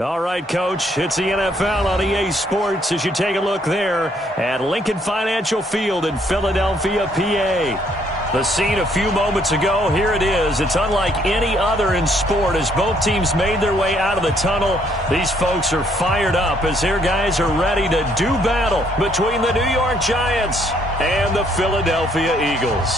All right, Coach, it's the NFL on EA Sports as you take a look there at Lincoln Financial Field in Philadelphia, PA. The scene a few moments ago, here it is. It's unlike any other in sport as both teams made their way out of the tunnel. These folks are fired up as their guys are ready to do battle between the New York Giants and the Philadelphia Eagles.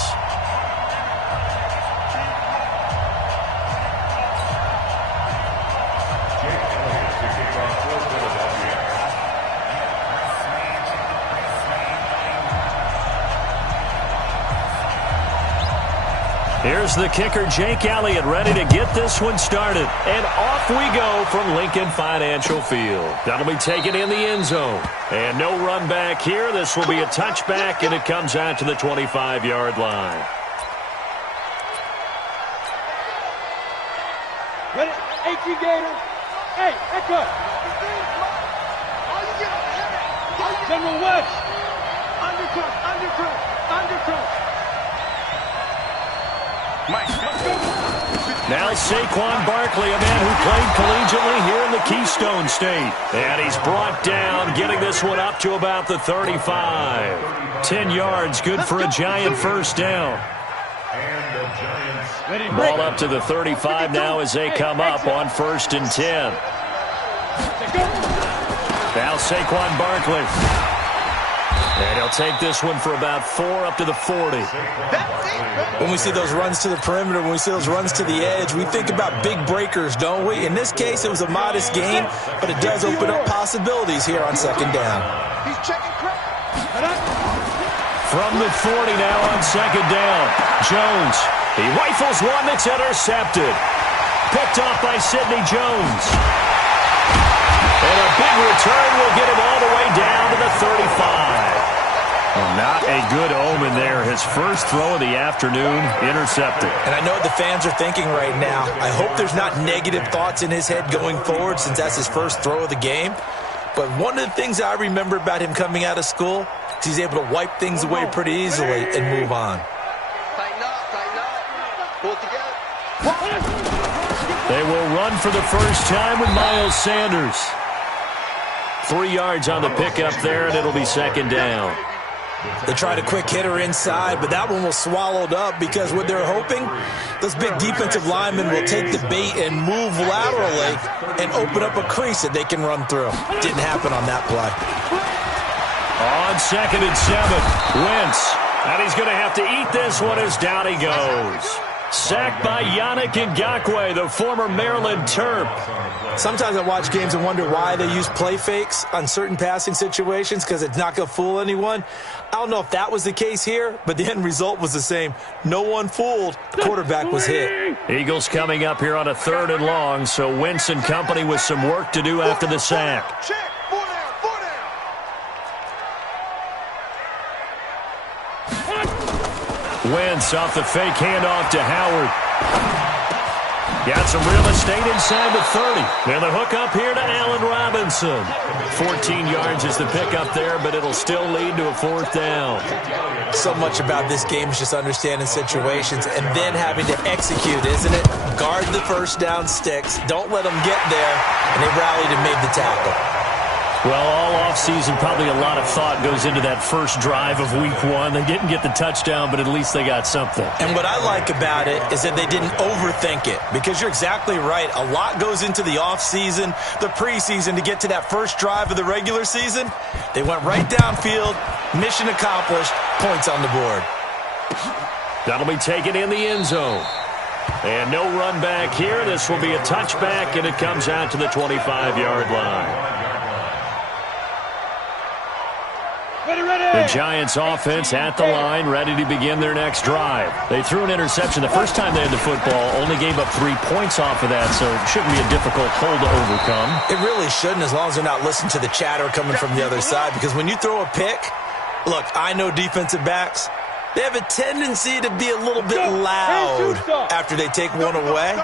Here's the kicker, Jake Elliott, ready to get this one started. And off we go from Lincoln Financial Field. That'll be taken in the end zone. And no run back here. This will be a touchback, and it comes out to the 25-yard line. Ready? H.E. Gator. Hey, echo. General West. Undercut. Now Saquon Barkley, a man who played collegiately here in the Keystone State. And he's brought down, getting this one up to about the 35. 10 yards, good for a Giant first down. Ball up to the 35 now as they come up on 1st and 10. Now Saquon Barkley. And he'll take this one for about 4 up to the 40. When we see those runs to the perimeter, when we see those runs to the edge, we think about big breakers, don't we? In this case, it was a modest gain, but it does open up possibilities here on 2nd down. From the 40 now on 2nd down. Jones, he rifles one that's intercepted. Picked off by Sidney Jones. And a big return will get him all the way down to the 35. Well, not a good omen there. His first throw of the afternoon, intercepted. And I know what the fans are thinking right now. I hope there's not negative thoughts in his head going forward since that's his first throw of the game. But one of the things I remember about him coming out of school is he's able to wipe things away pretty easily and move on. Tighten up. Pull it together. They will run for the first time with Miles Sanders. 3 yards on the pickup there, and it'll be 2nd down. They tried a quick hitter inside, but that one was swallowed up because what they're hoping, those big defensive linemen will take the bait and move laterally and open up a crease that they can run through. Didn't happen on that play. On 2nd and 7, Wentz. And he's going to have to eat this one as down he goes. Sacked by Yannick Ngakoue, the former Maryland Terp. Sometimes I watch games and wonder why they use play fakes on certain passing situations because it's not going to fool anyone. I don't know if that was the case here, but the end result was the same. No one fooled. The quarterback was hit. Eagles coming up here on a 3rd and long, so Wentz and company with some work to do after the sack. Wentz off the fake handoff to Howard. Got some real estate inside the 30. And the hook up here to Allen Robinson. 14 yards is the pickup there, but it'll still lead to a 4th down. So much about this game is just understanding situations and then having to execute, isn't it? Guard the first down sticks. Don't let them get there. And they rallied and made the tackle. Well, all offseason, probably a lot of thought goes into that first drive of week 1. They didn't get the touchdown, but at least they got something. And what I like about it is that they didn't overthink it, because you're exactly right. A lot goes into the offseason, the preseason, to get to that first drive of the regular season. They went right downfield, mission accomplished, points on the board. That'll be taken in the end zone. And no run back here. This will be a touchback, and it comes out to the 25-yard line. The Giants offense at the line, ready to begin their next drive. They threw an interception the first time they had the football, only gave up 3 points off of that, so it shouldn't be a difficult hole to overcome. It really shouldn't, as long as they're not listening to the chatter coming from the other side, because when you throw a pick, look, I know defensive backs, they have a tendency to be a little bit loud after they take one away,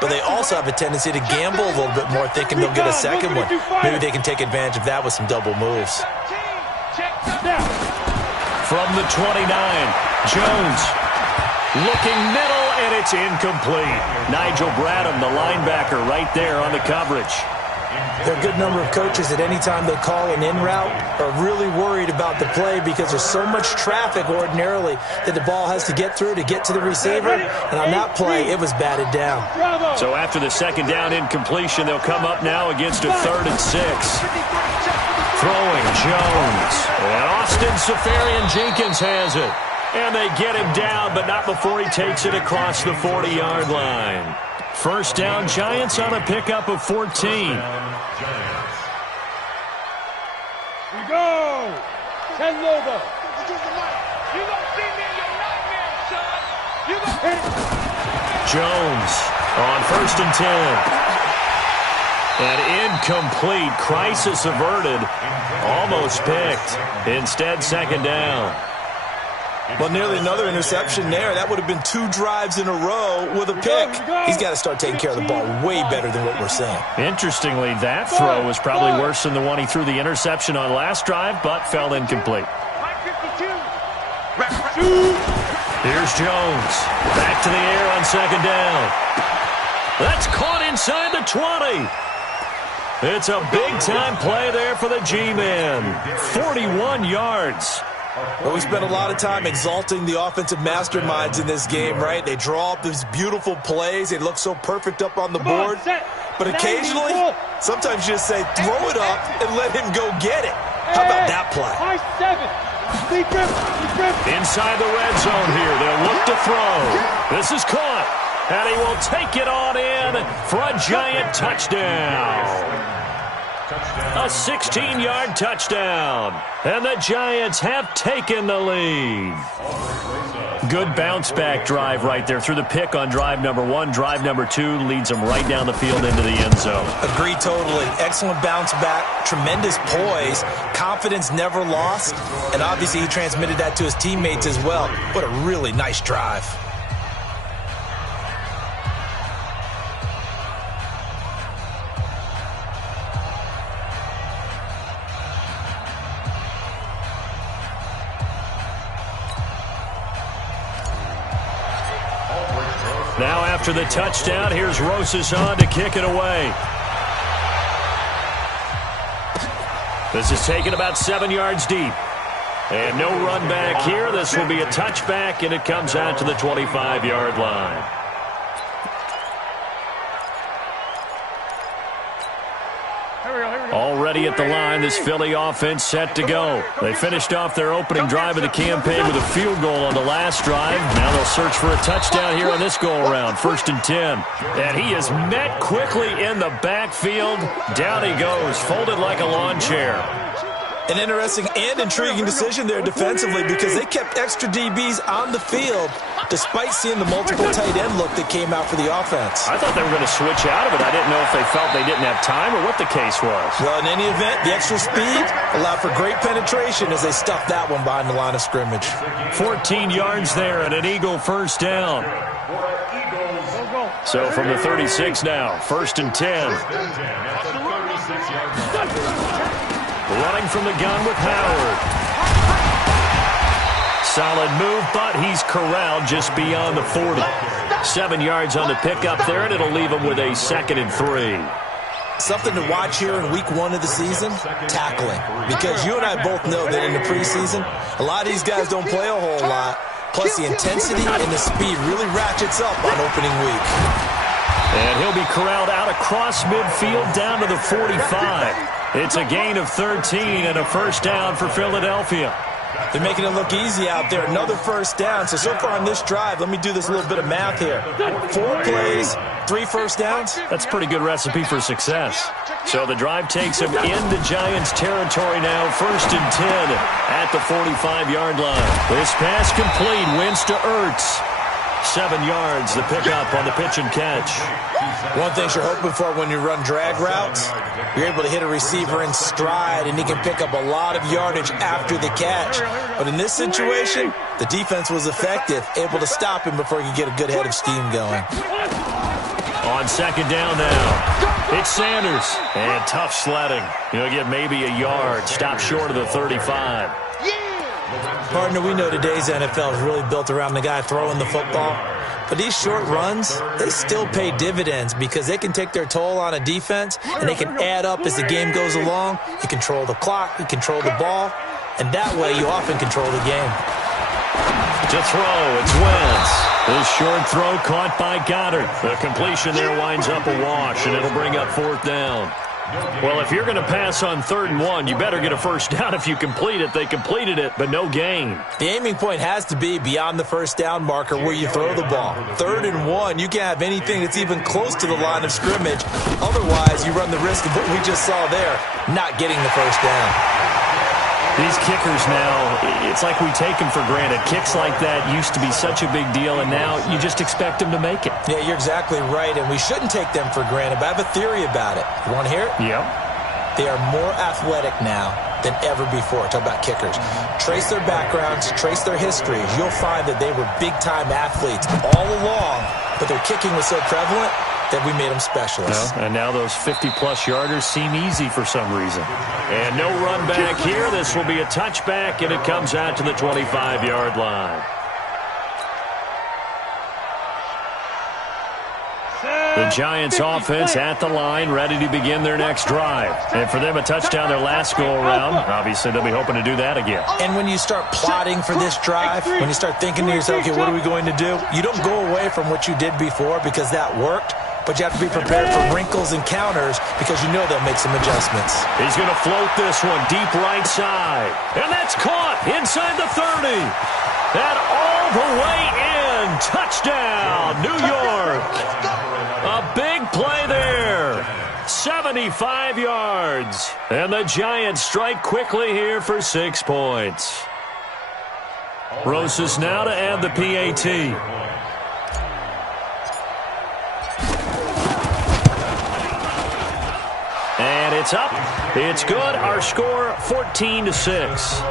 but they also have a tendency to gamble a little bit more, thinking they'll get a second one. Maybe they can take advantage of that with some double moves. From the 29, Jones looking middle, and it's incomplete. Nigel Bradham, the linebacker, right there on the coverage. There are a good number of coaches that any time they call an in route are really worried about the play because there's so much traffic ordinarily that the ball has to get through to get to the receiver. And on that play, it was batted down. So after the second down incompletion, they'll come up now against a 3rd and 6. Throwing Jones. And Austin Seferian-Jenkins has it. And they get him down, but not before he takes it across the 40-yard line. First down, Giants on a pickup of 14. We go. 10 logo. You gonna see me in your nightmare, son. You gonna Jones on 1st and 10. An incomplete, crisis averted, almost picked. Instead, second down. Well, nearly another interception there. That would have been 2 drives in a row with a pick. He's got to start taking care of the ball way better than what we're seeing. Interestingly, that throw was probably worse than the one he threw the interception on last drive, but fell incomplete. Here's Jones. Back to the air on second down. That's caught inside the 20. It's a big-time play there for the G-Man. 41 yards. Well, we spent a lot of time exalting the offensive masterminds in this game, right? They draw up these beautiful plays. They look so perfect up on the board. But occasionally, sometimes you just say, throw it up and let him go get it. How about that play? Inside the red zone here. They'll look to throw. This is caught. And he will take it on in for a Giant touchdown. A 16-yard touchdown. And the Giants have taken the lead. Good bounce-back drive right there through the pick on drive number 1. Drive number 2 leads them right down the field into the end zone. Agree totally. Excellent bounce-back, tremendous poise, confidence never lost, and obviously he transmitted that to his teammates as well. What a really nice drive. Now after the touchdown, here's Rosas on to kick it away. This is taken about 7 yards deep. And no run back here. This will be a touchback, and it comes out to the 25-yard line. Already at the line, this Philly offense set to go. They finished off their opening drive of the campaign with a field goal on the last drive. Now they'll search for a touchdown here on this go-around. 1st and 10. And he is met quickly in the backfield. Down he goes, folded like a lawn chair. An interesting and intriguing decision there defensively because they kept extra DBs on the field despite seeing the multiple tight end look that came out for the offense. I thought they were going to switch out of it. I didn't know if they felt they didn't have time or what the case was. Well, in any event, the extra speed allowed for great penetration as they stuffed that one behind the line of scrimmage. 14 yards there and an Eagle first down. So from the 36 now, 1st and 10. Running from the gun with Howard. Solid move, but he's corralled just beyond the 40. 7 yards on the pickup there, and it'll leave him with a 2nd and 3. Something to watch here in week 1 of the season, tackling. Because you and I both know that in the preseason, a lot of these guys don't play a whole lot. Plus the intensity and the speed really ratchets up on opening week. And he'll be corralled out across midfield down to the 45. It's a gain of 13 and a first down for Philadelphia. They're making it look easy out there. Another first down. So far on this drive, let me do this little bit of math here. 4 plays, 3 first downs. That's a pretty good recipe for success. So the drive takes him into Giants territory now. 1st and 10 at the 45-yard line. This pass complete. Wins to Ertz. 7 yards, the pickup on the pitch and catch. One thing you're hoping for when you run drag routes, you're able to hit a receiver in stride, and he can pick up a lot of yardage after the catch. But in this situation, the defense was effective, able to stop him before he could get a good head of steam going. On second down now, it's Sanders. And tough sledding. He'll get maybe a yard, stop short of the 35. Partner, we know today's NFL is really built around the guy throwing the football. But these short runs, they still pay dividends because they can take their toll on a defense, and they can add up as the game goes along. You control the clock, you control the ball, and that way you often control the game. To throw, it's Wentz. This short throw caught by Goddard. The completion there winds up a wash, and it'll bring up 4th down. Well, if you're going to pass on 3rd and 1, you better get a first down if you complete it. They completed it, but no gain. The aiming point has to be beyond the first down marker where you throw the ball. 3rd and 1, you can't have anything that's even close to the line of scrimmage. Otherwise, you run the risk of what we just saw there, not getting the first down. These kickers now, it's like we take them for granted. Kicks like that used to be such a big deal, and now you just expect them to make it. Yeah, you're exactly right, and we shouldn't take them for granted, but I have a theory about it. You want to hear it? Yeah. They are more athletic now than ever before. Talk about kickers. Trace their backgrounds, trace their histories. You'll find that they were big-time athletes all along, but their kicking was so prevalent that we made them specialists. And now those 50-plus yarders seem easy for some reason. And no run back here. This will be a touchback, and it comes out to the 25-yard line. The Giants offense at the line, ready to begin their next drive. And for them, a touchdown their last go-around. Obviously, they'll be hoping to do that again. And when you start plotting for this drive, when you start thinking to yourself, okay, what are we going to do? You don't go away from what you did before because that worked. But you have to be prepared for wrinkles and counters because you know they'll make some adjustments. He's going to float this one deep right side. And that's caught inside the 30. That all the way in. Touchdown, New York. A big play there. 75 yards. And the Giants strike quickly here for 6 points. Rosas now to add the PAT. And it's up. It's good. Our score, 14-6.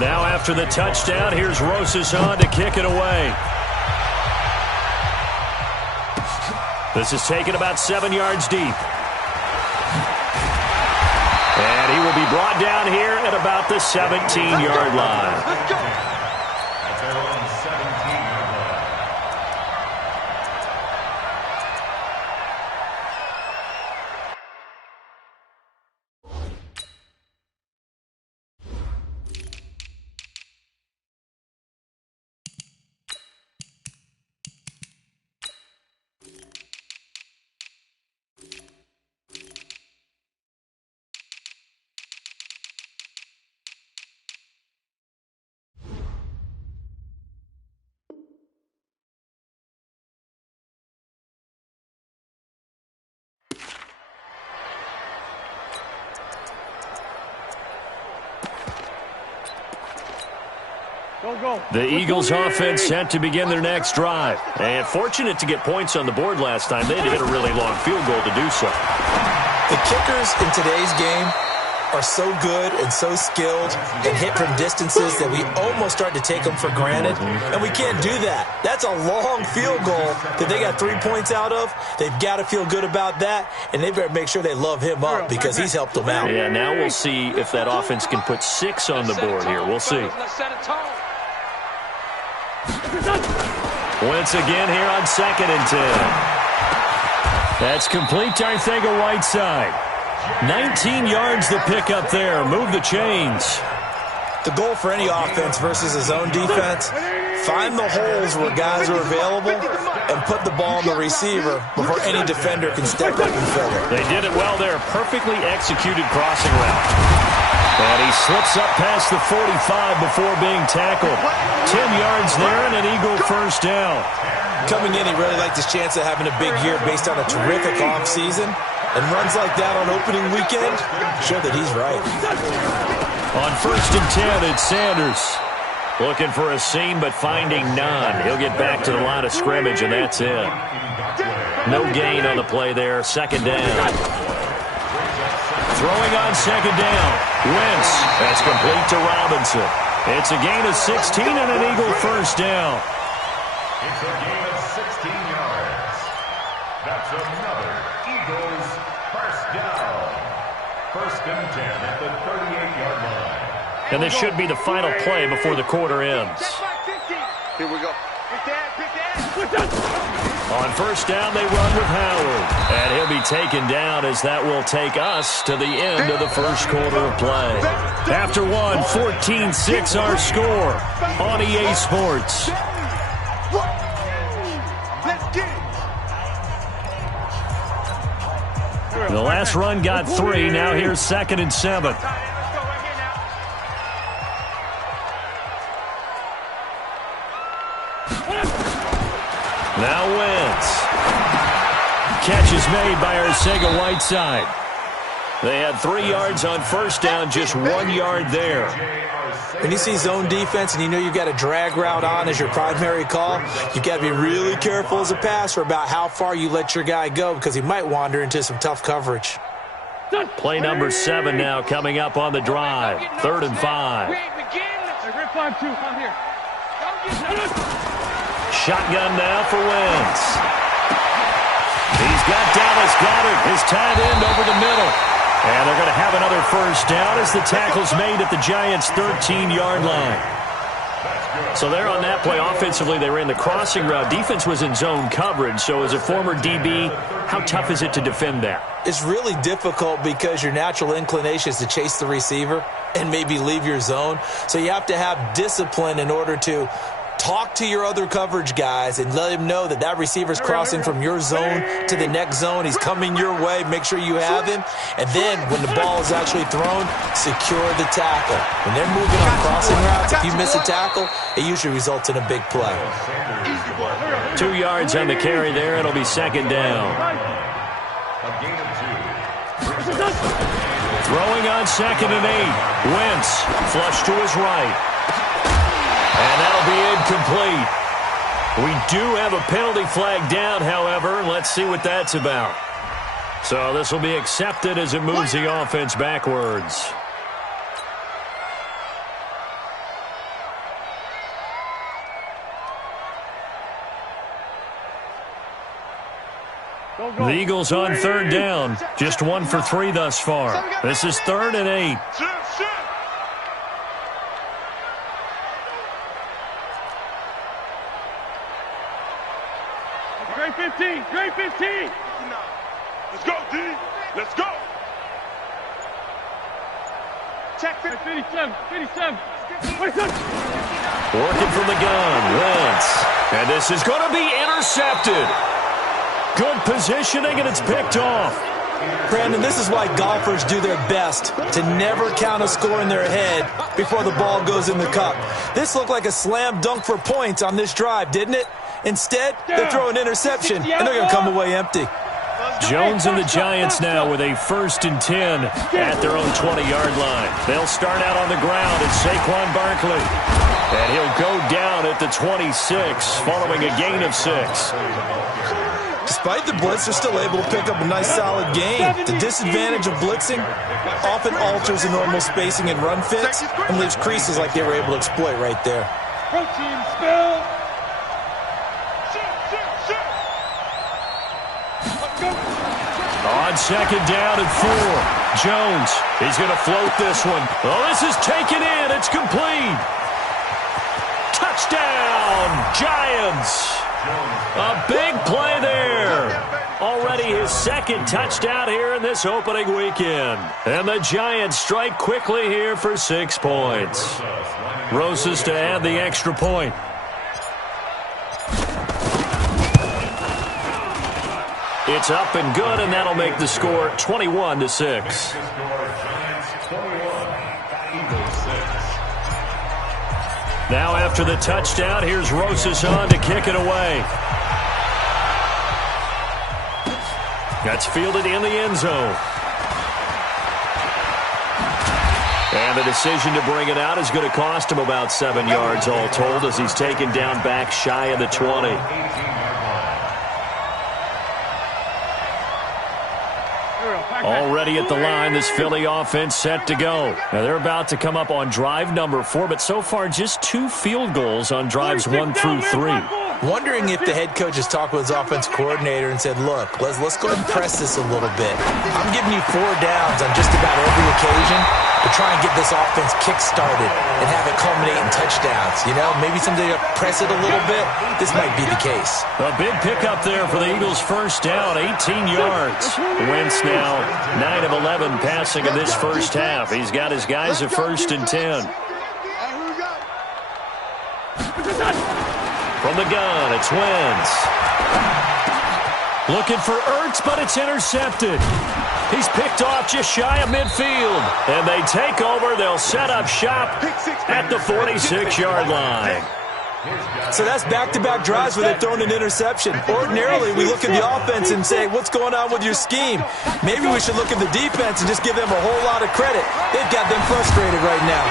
Now after the touchdown, here's Rosas on to kick it away. This is taken about 7 yards deep. And he will be brought down here at about the 17-yard line. The Eagles offense set to begin their next drive. And fortunate to get points on the board last time. They had to hit a really long field goal to do so. The kickers in today's game are so good and so skilled and hit from distances that we almost start to take them for granted. And we can't do that. That's a long field goal that they got 3 points out of. They've got to feel good about that, and they better make sure they love him up because he's helped them out. Yeah, now we'll see if that offense can put 6 on the board here. We'll see. Once again here on 2nd and 10. That's complete to Arcega-Whiteside. 19 yards to pick up there. Move the chains. The goal for any offense versus his own defense, find the holes where guys are available and put the ball on the receiver before any defender can step up and fill it. They did it well there. Perfectly executed crossing route. And he slips up past the 45 before being tackled. 10 yards there and an Eagle first down. Coming in, he really liked his chance of having a big year based on a terrific offseason. And runs like that on opening weekend show that he's right. On 1st and 10, it's Sanders. Looking for a seam, but finding none. He'll get back to the line of scrimmage, and that's it. No gain on the play there. 2nd down. Throwing on 2nd down. Wentz. That's complete to Robinson. It's a gain of 16 and an Eagle first down. It's a gain of 16 yards. That's another Eagles first down. 1st and 10 at the 38-yard line. And this should be the final play before the quarter ends. Here we go. On first down, they run with Howard. And he'll be taken down as that will take us to the end of the first quarter of play. After one, 14-6 our score on EA Sports. The last run got 3. Now here's 2nd and 7. Now Wentz. Catch is made by Arcega-Whiteside. They had 3 yards on first down, just 1 yard there. When you see zone defense and you know you've got a drag route on as your primary call, you've got to be really careful as a passer about how far you let your guy go because he might wander into some tough coverage. Play number 7 now coming up on the drive. 3rd and 5. Shotgun now for Wentz. He's got Dallas Goedert, his tight end, over the middle. And they're going to have another first down as the tackle's made at the Giants' 13-yard line. So there on that play, offensively, they ran the crossing route. Defense was in zone coverage. So as a former DB, how tough is it to defend that? It's really difficult because your natural inclination is to chase the receiver and maybe leave your zone. So you have to have discipline in order to talk to your other coverage guys and let him know that that receiver's crossing from your zone to the next zone. He's coming your way. Make sure you have him. And then when the ball is actually thrown, secure the tackle. When they're moving on crossing routes, if you miss a tackle, it usually results in a big play. 2 yards on the carry there. It'll be 2nd down. Throwing on 2nd and 8. Wentz flush to his right. And that'll be incomplete. We do have a penalty flag down, however. Let's see what that's about. So this will be accepted as it moves the offense backwards. The Eagles on 3rd down. Just 1 for 3 thus far. This is 3rd and 8. Great 15. Great 15. Let's go, D. Let's go. Check 57. 57. Working from the gun. Wentz. And this is going to be intercepted. Good positioning, and it's picked off. Brandon, this is why golfers do their best to never count a score in their head before the ball goes in the cup. This looked like a slam dunk for points on this drive, didn't it? Instead, they throw an interception, and they're going to come away empty. Jones and the Giants now with a 1st and 10 at their own 20-yard line. They'll start out on the ground. It's Saquon Barkley. And he'll go down at the 26 following a gain of 6. Despite the blitz, they're still able to pick up a nice solid gain. The disadvantage of blitzing often alters the normal spacing and run fits and leaves creases like they were able to exploit right there. Protein spill. On 2nd down and 4. Jones, he's going to float this one. Oh, this is taken in. It's complete. Touchdown, Giants. A big play there. Already his 2nd touchdown here in this opening weekend. And the Giants strike quickly here for 6 points. Rosas to add the extra point. It's up and good, and that'll make the score 21-6. Now after the touchdown, here's Rosas on to kick it away. That's fielded in the end zone. And the decision to bring it out is going to cost him about 7 yards all told as he's taken down back shy of the 20. Already at the line, this Philly offense set to go. Now they're about to come up on drive number 4, but so far just 2 field goals on drives 1 through 3. Wondering if the head coach has talked with his offense coordinator and said, look, let's go ahead and press this a little bit. I'm giving you 4 downs on just about every occasion. to try and get this offense kick-started and have it culminate in touchdowns. You know, maybe something to press it a little bit. This might be the case. A big pickup there for the Eagles' first down, 18 yards. Wentz now 9 of 11 passing in this first half. He's got his guys at 1st and 10. From the gun, it's Wentz. Looking for Ertz, but it's intercepted. He's picked off just shy of midfield. And they take over. They'll set up shop at the 46-yard line. So that's back-to-back drives where they've thrown an interception. Ordinarily, we look at the offense and say, what's going on with your scheme? Maybe we should look at the defense and just give them a whole lot of credit. They've got them frustrated right now.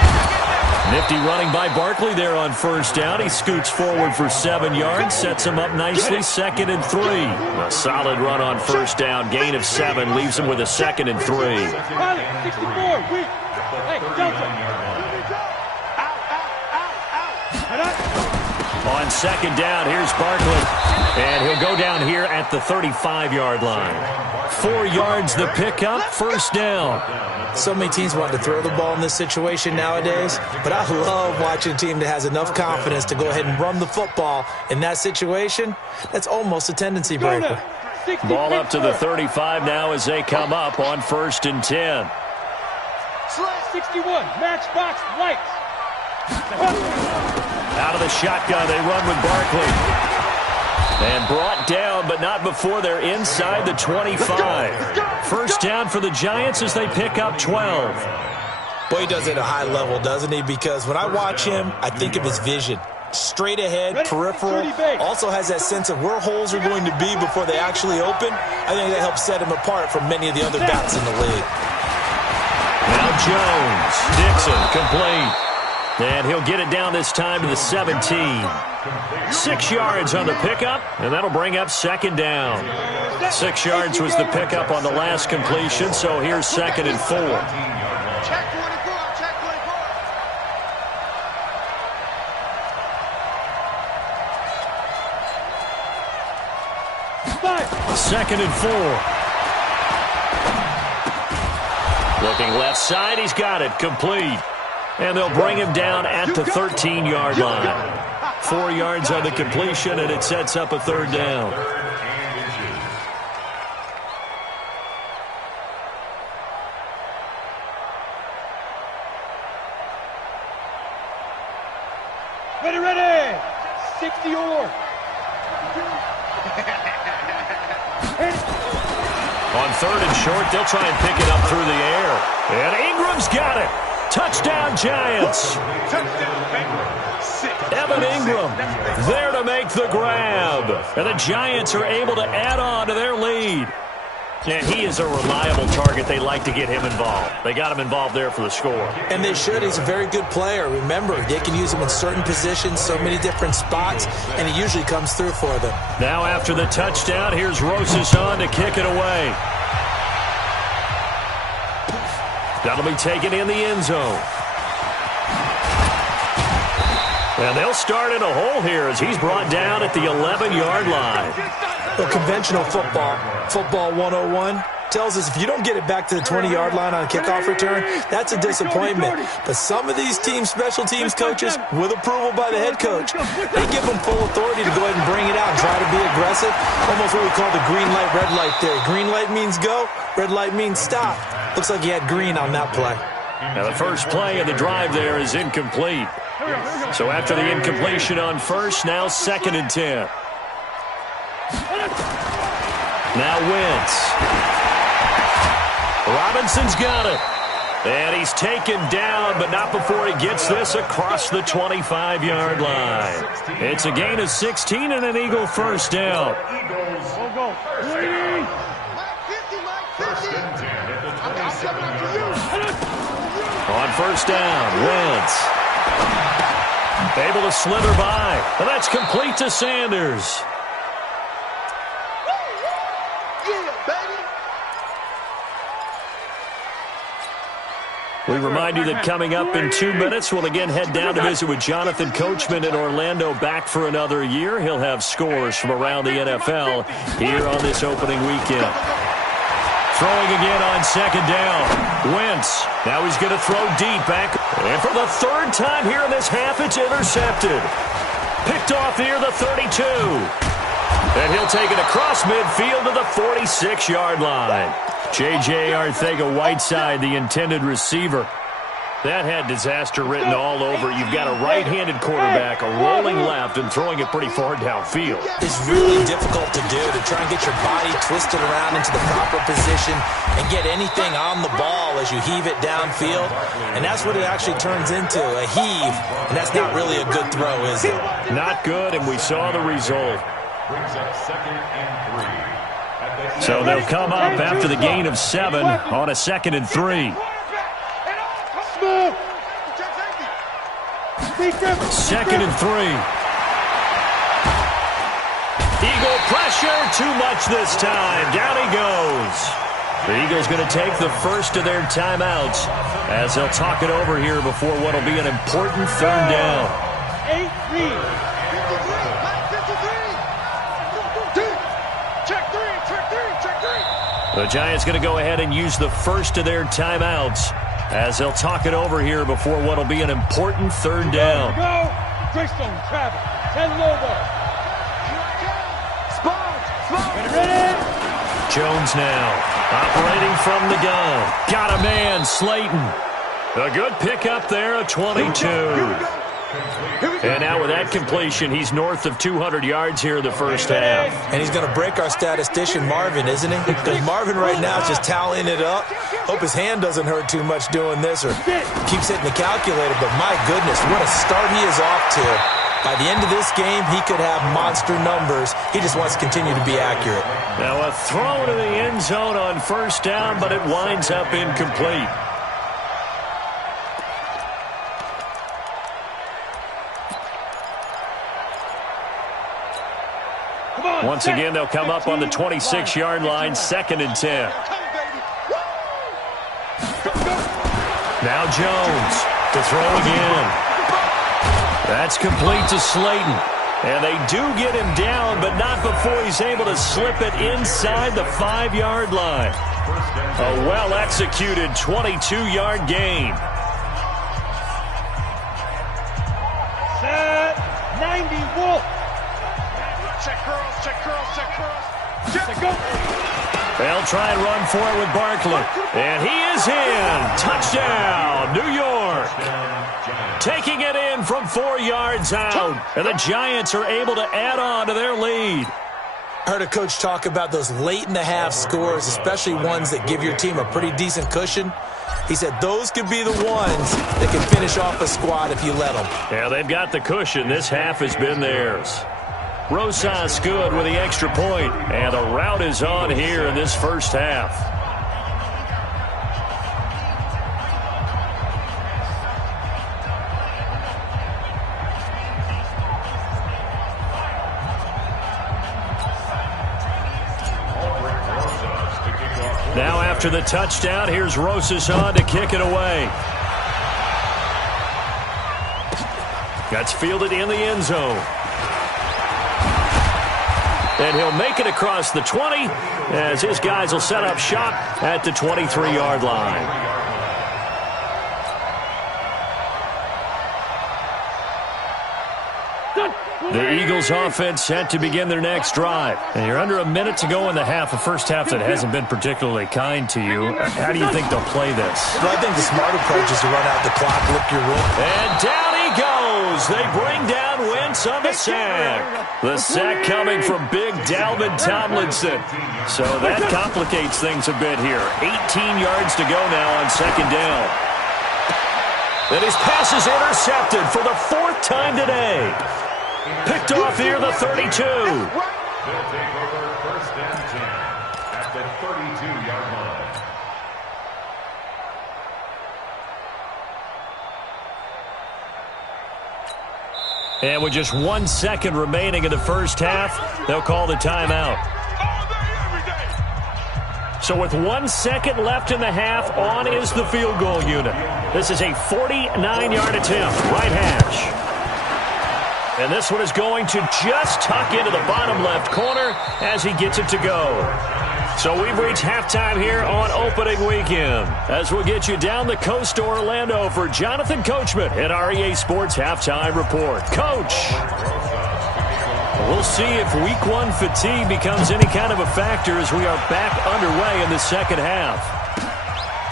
Nifty running by Barkley there on first down. He scoots forward for 7 yards, sets him up nicely, 2nd and 3. A solid run on first down, gain of 7, leaves him with a 2nd and 3. On second down, here's Barkley. And he'll go down here at the 35-yard line. 4 yards the pickup, first down. So many teams want to throw the ball in this situation nowadays, but I love watching a team that has enough confidence to go ahead and run the football in that situation. That's almost a tendency breaker. Ball up to the 35 now as they come up on 1st and 10. 61, matchbox white. Out of the shotgun, they run with Barkley. And brought down, but not before they're inside the 25. First down for the Giants as they pick up 12. Boy, he does it at a high level, doesn't he? Because when I watch him, I think of his vision. Straight ahead, peripheral, also has that sense of where holes are going to be before they actually open. I think that helps set him apart from many of the other backs in the league. Now Jones, Dixon, complete. And he'll get it down this time to the 17. 6 yards on the pickup, and that'll bring up 2nd down. 6 yards was the pickup on the last completion, so here's 2nd and 4. Check 24, check 24. 2nd and 4. Looking left side, he's got it, complete. And they'll bring him down at the 13-yard line. 4 yards on the completion, and it sets up a 3rd down. Ready. 60 or. On 3rd and short, they'll try and pick it up through the air. And Ingram's got it. Touchdown, Giants. Evan Ingram there to make the grab. And the Giants are able to add on to their lead. And he is a reliable target. They like to get him involved. They got him involved there for the score. And they should. He's a very good player. Remember, they can use him in certain positions, so many different spots, and he usually comes through for them. Now after the touchdown, here's Rosas on to kick it away. That'll be taken in the end zone. And they'll start in a hole here as he's brought down at the 11-yard line. Well, conventional football 101, tells us if you don't get it back to the 20-yard line on a kickoff return, that's a disappointment. But some of these teams, special teams coaches, with approval by the head coach, they give them full authority to go ahead and bring it out and try to be aggressive. Almost what we call the green light, red light theory. Green light means go, red light means stop. Looks like he had green on that play. Now the first play of the drive there is incomplete. So after the incompletion on first, now 2nd and 10. Now Wentz. Robinson's got it. And he's taken down, but not before he gets this across the 25-yard line. It's a gain of 16 and an Eagle first down. Go. On first down, Wentz. Able to slither by. And that's complete to Sanders. We remind you that coming up in 2 minutes, we'll again head down to visit with Jonathan Coachman in Orlando, back for another year. He'll have scores from around the NFL here on this opening weekend. throwing again on second down. Wentz. Now he's going to throw deep back. And for the third time here in this half, it's intercepted. Picked off near the 32. And he'll take it across midfield to the 46-yard line. J.J. Arcega-Whiteside, the intended receiver. That had disaster written all over. You've got a right-handed quarterback, a rolling left, and throwing it pretty far downfield. It's really difficult to do, to try and get your body twisted around into the proper position and get anything on the ball as you heave it downfield. And that's what it actually turns into, a heave. And that's not really a good throw, is it? Not good, and we saw the result. Brings up 2nd and 3. So they'll come up after the gain of 7 on a 2nd and 3. 2nd and 3. Eagle pressure, too much this time. Down he goes. The Eagles going to take the first of their timeouts as they'll talk it over here before what will be an important 3rd down. 8-3. The Giants going to go ahead and use the first of their timeouts as they'll talk it over here before what will be an important 3rd down. Go! Greystone, Travis, and Lobo. Ready? Jones now operating from the gun. Got a man, Slayton. A good pickup there, a 22. And now with that completion, he's north of 200 yards here in the first half. And he's going to break our statistician, Marvin, isn't he? Because Marvin right now is just tallying it up. Hope his hand doesn't hurt too much doing this or keeps hitting the calculator. But my goodness, what a start he is off to. By the end of this game, he could have monster numbers. He just wants to continue to be accurate. Now a throw to the end zone on 1st down, but it winds up incomplete. Once again, they'll come up on the 26-yard line, 2nd and 10. Now Jones to throw again. That's complete to Slayton. And they do get him down, but not before he's able to slip it inside the 5-yard line. A well-executed 22-yard gain. Set 90 Wolf. Check curls, check curls, check curls. Check go. They'll try and run for it with Barkley. And he is in. Touchdown, New York. Taking it in from 4 yards out. And the Giants are able to add on to their lead. I heard a coach talk about those late-in-the-half scores, especially ones that give your team a pretty decent cushion. He said those could be the ones that can finish off a squad if you let them. Yeah, they've got the cushion. This half has been theirs. Rosas good with the extra point, and the rout is on here in this first half. Now after the touchdown, here's Rosas on to kick it away. That's fielded in the end zone. And he'll make it across the 20 as his guys will set up shop at the 23-yard line. The Eagles offense set to begin their next drive. And you're under a minute to go in the half, a first half that hasn't been particularly kind to you. How do you think they'll play this? Well, I think the smart approach is to run out the clock, lick your room. And down he goes. They bring down Wentz on the sack. The sack coming from big Dalvin Tomlinson. So that complicates things a bit here. 18 yards to go now on 2nd down. And his pass is intercepted for the 4th time today. Picked off here, the 32. They'll take over 1st and 10 at the 32-yard line. And with just 1 second remaining in the first half, they'll call the timeout. So with 1 second left in the half, on is the field goal unit. This is a 49-yard attempt, right hash. And this one is going to just tuck into the bottom left corner as he gets it to go. So we've reached halftime here on opening weekend as we'll get you down the coast to Orlando for Jonathan Coachman at our EA Sports Halftime Report. Coach, we'll see if Week 1 fatigue becomes any kind of a factor as we are back underway in the second half.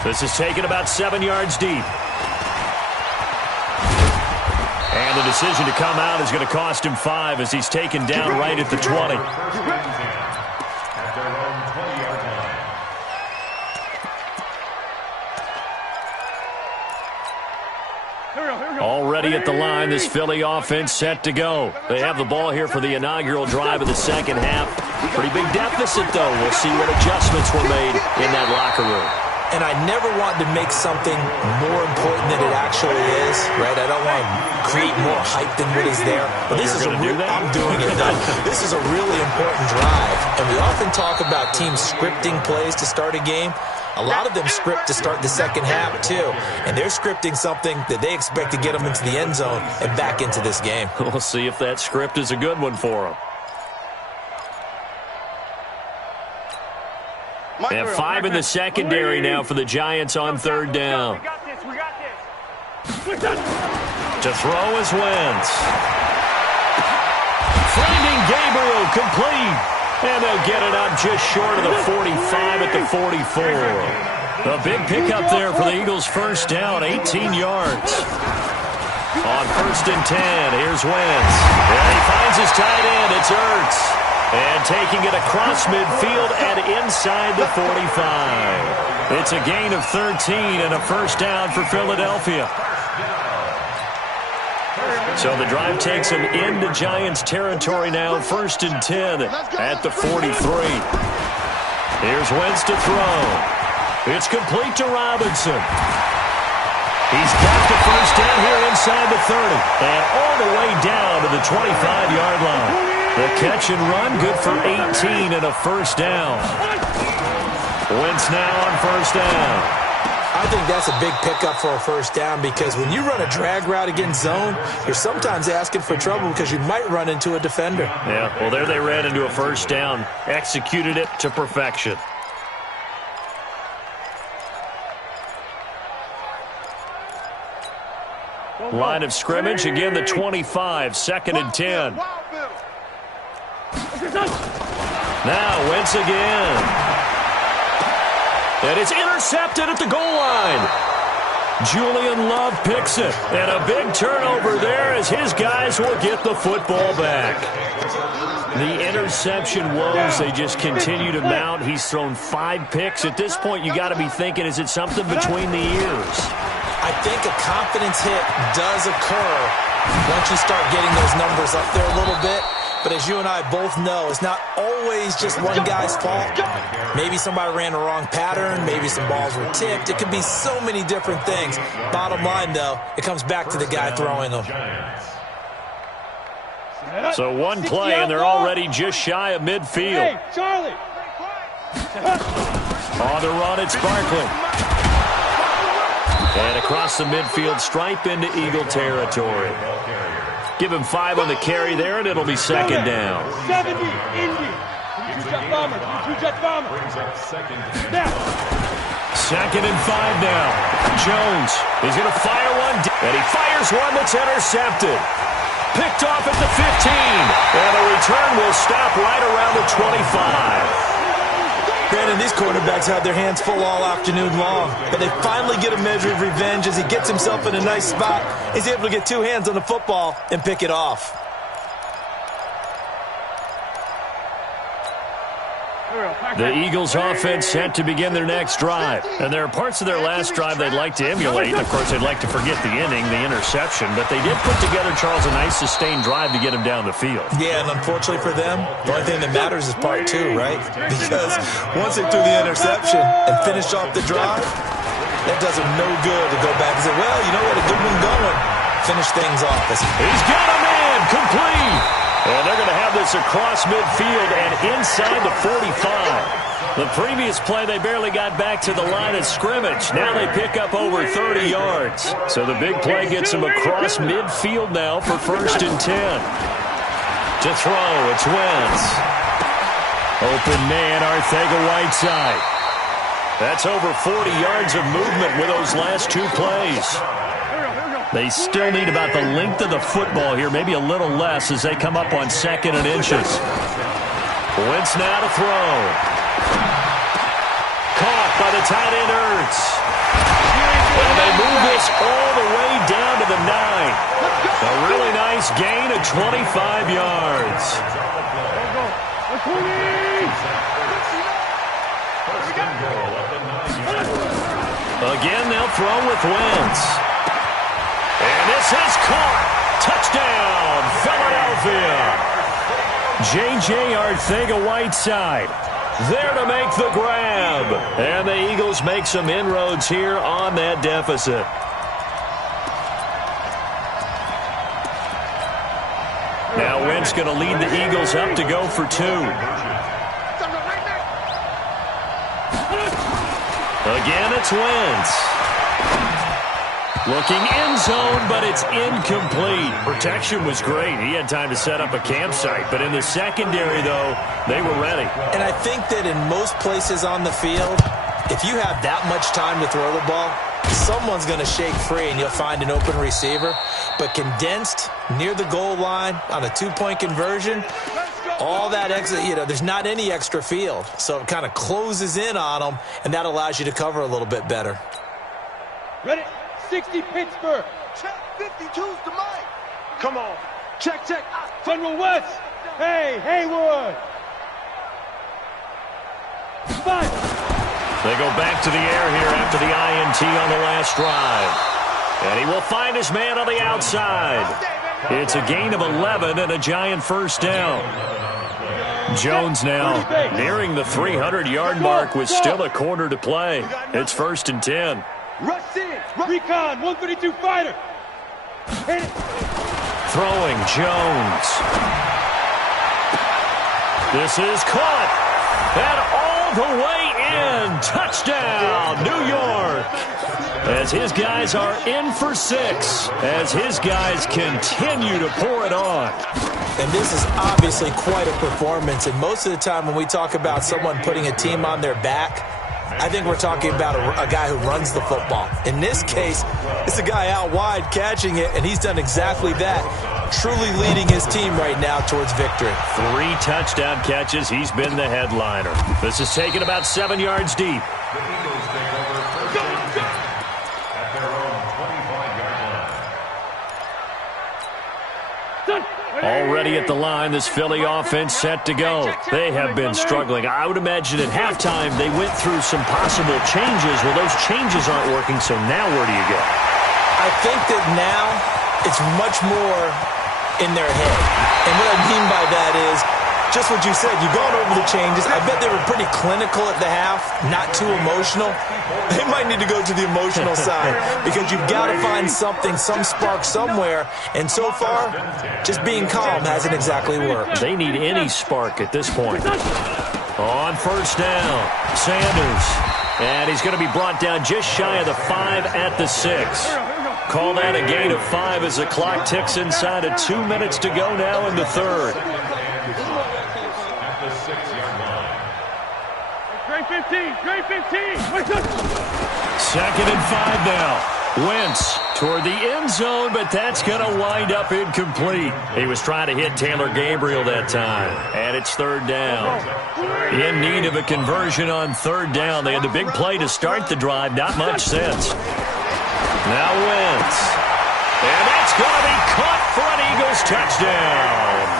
This is taken about 7 yards deep. And the decision to come out is going to cost him 5 as he's taken down right at the 20. Already at the line, this Philly offense set to go. They have the ball here for the inaugural drive of the second half. Pretty big deficit, though. We'll see what adjustments were made in that locker room. And I never want to make something more important than it actually is, right? I don't want to create more hype than what is there. But this is I'm doing it, though. This is a really important drive. And we often talk about teams scripting plays to start a game. A lot of them script to start the second half, too. And they're scripting something that they expect to get them into the end zone and back into this game. We'll see if that script is a good one for them. They have 5 in the secondary now for the Giants on third down. We got this. We got this. To throw is Wentz. Finding Gabriel complete. And they'll get it up just short of the 45 at the 44. A big pickup there for the Eagles' first down, 18 yards. On 1st and 10, here's Wentz. And he finds his tight end. It's Ertz. And taking it across midfield and inside the 45. It's a gain of 13 and a first down for Philadelphia. So the drive takes him into Giants territory now, 1st and 10 at the 43. Here's Wentz to throw. It's complete to Robinson. He's got the first down here inside the 30 and all the way down to the 25-yard line. The catch and run, good for 18 and a first down. Wentz now on first down. I think that's a big pickup for a first down because when you run a drag route against zone, you're sometimes asking for trouble because you might run into a defender. Yeah, well, there they ran into a first down. Executed it to perfection. Line of scrimmage, again the 25, 2nd and 10. Now Wentz again. And it's intercepted at the goal line. Julian Love picks it. And a big turnover there as his guys will get the football back. The interception woes, they just continue to mount. He's thrown 5 picks. At this point, you got to be thinking, is it something between the ears? I think a confidence hit does occur once you start getting those numbers up there a little bit. But as you and I both know, it's not always just one guy's fault. Maybe somebody ran the wrong pattern. Maybe some balls were tipped. It could be so many different things. Bottom line, though, it comes back to the guy throwing them. So one play, and they're already just shy of midfield. Hey, Charlie. On the run, it's Barkley. And across the midfield stripe into Eagle territory. Give him 5 on the carry there, and it'll be 2nd down. 70, Indy. Two-jet bomber. Two-jet bomber. Now. 2nd and 5 now. Jones is going to fire one, and he fires one that's intercepted. Picked off at the 15, and a return will stop right around the 25. Brandon, these quarterbacks had their hands full all afternoon long, but they finally get a measure of revenge as he gets himself in a nice spot. He's able to get 2 hands on the football and pick it off. The Eagles offense set to begin their next drive. And there are parts of their last drive they'd like to emulate. Of course, they'd like to forget the inning, the interception. But they did put together, Charles, a nice sustained drive to get him down the field. Yeah, and unfortunately for them, the only thing that matters is part 2, right? Because once they threw the interception and finished off the drive, that does them no good to go back and say, well, you know what, a good one going. Finish things off. He's got a man complete. And they're going to have this across midfield and inside the 45. The previous play, they barely got back to the line of scrimmage. Now they pick up over 30 yards. So the big play gets them across midfield now for 1st and 10. To throw, it's Wentz. Open man, Arcega-Whiteside. That's over 40 yards of movement with those last two plays. They still need about the length of the football here, maybe a little less as they come up on 2nd and inches. Wentz now to throw. Caught by the tight end Ertz. And they move this all the way down to the 9. A really nice gain of 25 yards. Again, they'll throw with Wentz. And this is caught. Touchdown, Philadelphia. J.J. Arcega-Whiteside there to make the grab. And the Eagles make some inroads here on that deficit. Now Wentz going to lead the Eagles up to go for 2. Again, it's Wentz. Looking end zone, but it's incomplete. Protection was great. He had time to set up a campsite. But in the secondary, though, they were ready. And I think that in most places on the field, if you have that much time to throw the ball, someone's going to shake free and you'll find an open receiver. But condensed near the goal line on a 2-point conversion, all that extra, there's not any extra field. So it kind of closes in on them, and that allows you to cover a little bit better. Ready? 60 Pittsburgh. Check 52's the mic. Come on. Check. General West. Hey, Haywood. 5. They go back to the air here after the INT on the last drive. And he will find his man on the outside. It's a gain of 11 and a giant first down. Jones now nearing the 300-yard mark with still a quarter to play. It's 1st and 10. Rush in. Recon, 132 fighter. Hit it. Throwing Jones. This is caught. And all the way in. Touchdown, New York. As his guys are in for 6. As his guys continue to pour it on. And this is obviously quite a performance. And most of the time when we talk about someone putting a team on their back, I think we're talking about a guy who runs the football. In this case, it's a guy out wide catching it, and he's done exactly that, truly leading his team right now towards victory. 3 touchdown catches. He's been the headliner. This is taken about 7 yards deep. The Eagles take over first and 10 at their own 25-yard line. Already at the line, this Philly offense set to go. They have been struggling. I would imagine at halftime they went through some possible changes. Well, those changes aren't working, so now where do you go? I think that now it's much more in their head. And what I mean by that is just what you said. You've gone over the changes. I bet they were pretty clinical at the half, not too emotional. They might need to go to the emotional side because you've got to find something, some spark somewhere. And so far, just being calm hasn't exactly worked. They need any spark at this point. On 1st down, Sanders. And he's going to be brought down just shy of the 5 at the 6. Call that a gain of 5 as the clock ticks inside of 2 minutes to go now in the 3rd. At the 6-yard line. Great 15. 2nd and 5 now. Wentz toward the end zone, but that's going to wind up incomplete. He was trying to hit Taylor Gabriel that time, and it's 3rd down. In need of a conversion on 3rd down. They had the big play to start the drive, not much sense. Now Wentz. And that's going to be caught for an Eagles touchdown.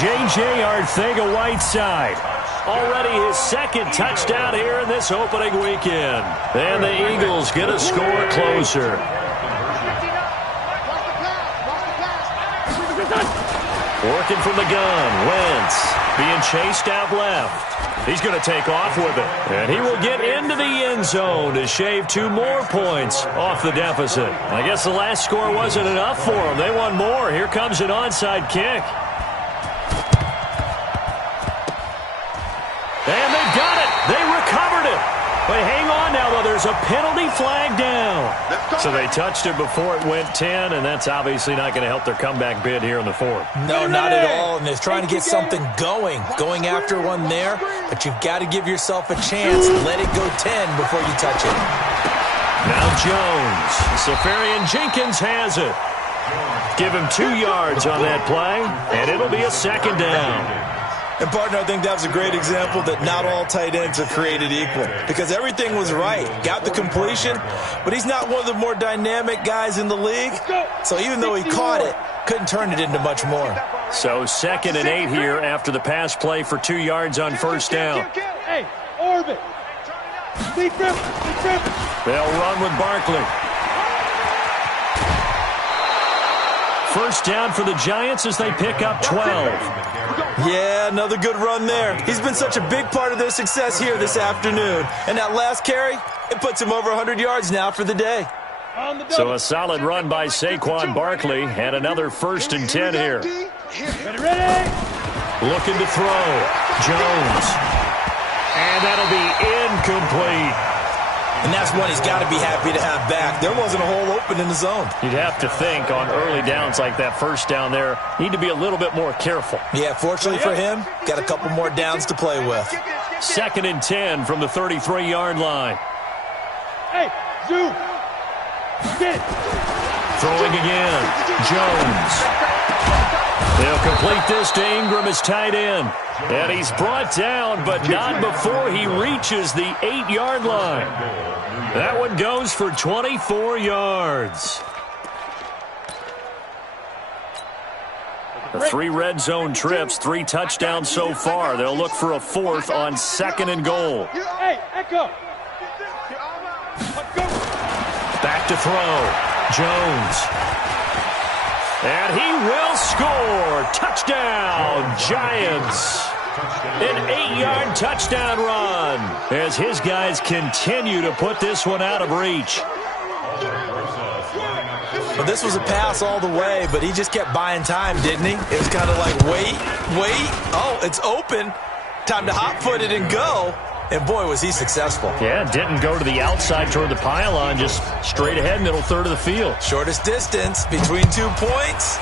J.J. Arcega-Whiteside. Already his 2nd touchdown here in this opening weekend. And the Eagles get a score closer. Working from the gun, Wentz being chased out left. He's going to take off with it. And he will get into the end zone to shave 2 more points off the deficit. I guess the last score wasn't enough for them. They want more. Here comes an onside kick. And they got it. They recovered it. But hang on now, though. There's a penalty flag down. Let's go. So they touched it before it went 10, and that's obviously not going to help their comeback bid here in the fourth. No, not at all, and they're trying to get something going after one there, but you've got to give yourself a chance. Let it go 10 before you touch it. Now Jones. Safarian Jenkins has it. Give him 2 yards on that play, and it'll be a second down. And, partner, I think that was a great example that not all tight ends are created equal because everything was right. Got the completion, but he's not one of the more dynamic guys in the league. So even though he caught it, couldn't turn it into much more. So 2nd and 8 here after the pass play for 2 yards on first down. Hey, orbit. They'll run with Barkley. First down for the Giants as they pick up 12. Yeah, another good run there. He's been such a big part of their success here this afternoon. And that last carry, it puts him over 100 yards now for the day. So a solid run by Saquon Barkley and another 1st and 10 here. Ready? Looking to throw. Jones. And that'll be incomplete. And that's one he's got to be happy to have back. There wasn't a hole open in the zone. You'd have to think on early downs like that first down there, need to be a little bit more careful. Yeah, fortunately for him, got a couple more downs to play with. 2nd and 10 from the 33-yard line. Hey, Zoo. Get it. Throwing again. Jones. They'll complete this to Ingram as tight end. And he's brought down, but not before he reaches the 8-yard line. That one goes for 24 yards. The 3 red zone trips, 3 touchdowns so far. They'll look for a 4th on 2nd and goal. Hey, Echo. Back to throw. Jones. And he will score. Touchdown, Giants. An 8-yard touchdown run as his guys continue to put this one out of reach. Well, this was a pass all the way, but he just kept buying time, didn't he? It was kind of like, wait. Oh, it's open. Time to hot-foot it and go. And, boy, was he successful. Yeah, didn't go to the outside toward the pylon, just straight ahead, middle third of the field. Shortest distance between 2 points,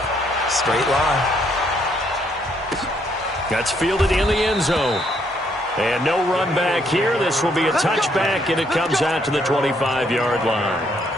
straight line. That's fielded in the end zone. And no run back here. This will be a touchback, and it comes out to the 25-yard line.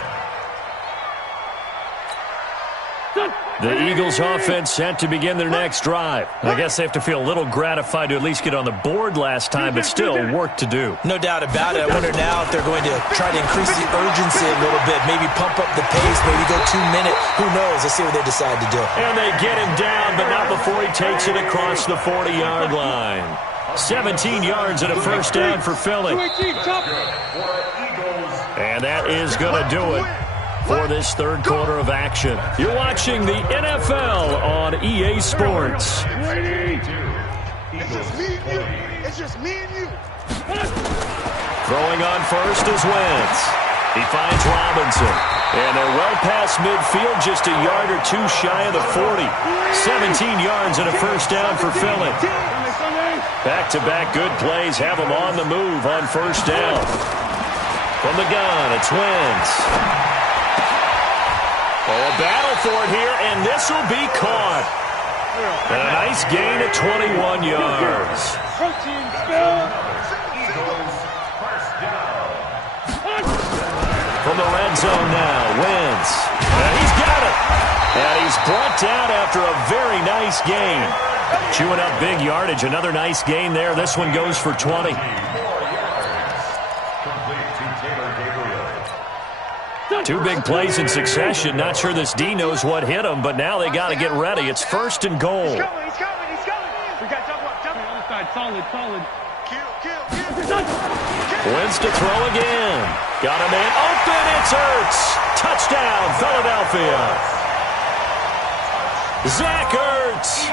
The Eagles offense set to begin their next drive. I guess they have to feel a little gratified to at least get on the board last time, but still work to do. No doubt about it. I wonder now if they're going to try to increase the urgency a little bit, maybe pump up the pace, maybe go 2-minute. Who knows? Let's see what they decide to do. And they get him down, but not before he takes it across the 40-yard line. 17 yards and a first down for Philly. And that is going to do it for this third quarter of action. You're watching the NFL on EA Sports. It's just me and you. Throwing on first is Wentz. He finds Robinson. And they're well past midfield, just a yard or 2 shy of the 40. 17 yards and a first down for Philly. Back-to-back good plays have them on the move on first down. From the gun, it's Wentz. Oh, a battle for it here, and this will be caught. And a nice gain of 21 yards. From the red zone now, Wentz. And he's got it. And he's brought down after a very nice gain. Chewing up big yardage, another nice gain there. This one goes for 20. Two big plays in succession. Not sure this D knows what hit him, but now they got to get ready. It's 1st and goal. He's coming. We got double up. Other side, solid. Kill. Wentz to throw again. Got a man open. It's Ertz. Touchdown, Philadelphia. Zach Ertz